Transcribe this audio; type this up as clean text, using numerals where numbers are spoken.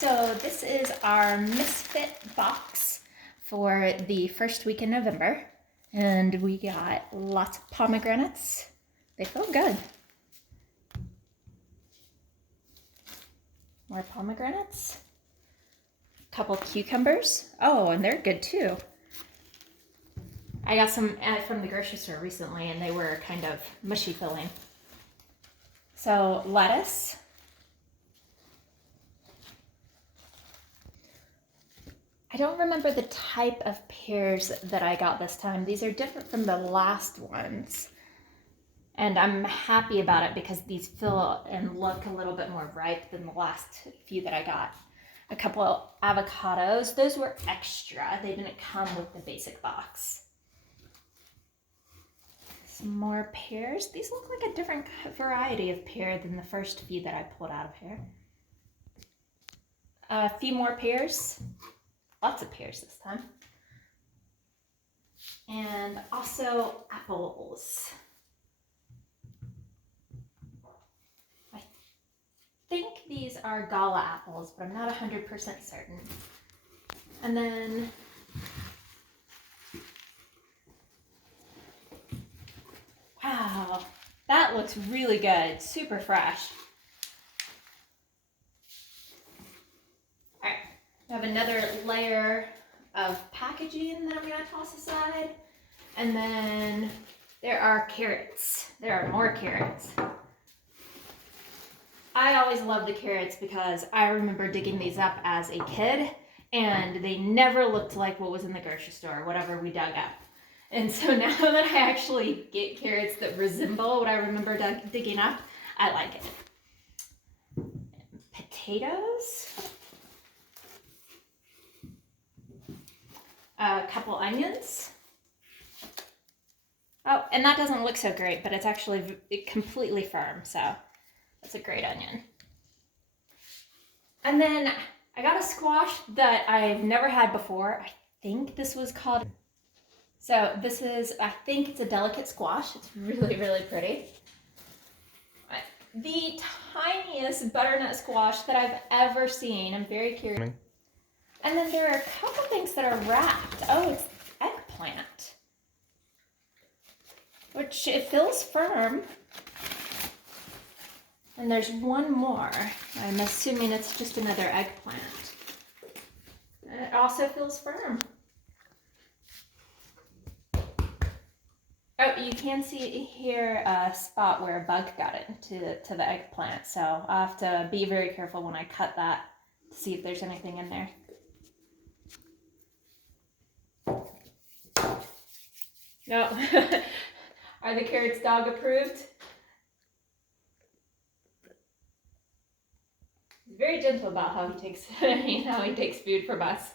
So this is our Misfit box for the first week in November. And we got lots of pomegranates. They feel good. More pomegranates. A couple cucumbers. Oh, and they're good too. I got some from the grocery store recently and they were kind of mushy feeling. So lettuce. I don't remember the type of pears that I got this time. These are different from the last ones. And I'm happy about it because these feel and look a little bit more ripe than the last few that I got. A couple of avocados. Those were extra. They didn't come with the basic box. Some more pears. These look like a different variety of pear than the first few that I pulled out of here. A few more pears. Lots of pears this time. And also apples. I think these are gala apples, but I'm not 100% certain. And then wow, that looks really good. Super fresh. All right, I have another layer of packaging that I'm gonna toss aside. And then there are carrots. There are more carrots. I always loved the carrots because I remember digging these up as a kid and they never looked like what was in the grocery store, whatever we dug up. And so now that I actually get carrots that resemble what I remember digging up, I like it. Potatoes. A couple onions. Oh, and that doesn't look so great, but it's actually completely firm, so that's a great onion. And then I got a squash that I've never had before. I think this was called... So this is, I think it's a delicate squash. It's really, really pretty. The tiniest butternut squash that I've ever seen. I'm very curious. And then there are a couple things that are wrapped. Oh, it's eggplant. Which it feels firm. And there's one more. I'm assuming it's just another eggplant. And it also feels firm. Oh, you can see here a spot where a bug got into the eggplant. So I'll have to be very careful when I cut that to see if there's anything in there. No. Are the carrots dog approved? He's very gentle about how he takes food from us.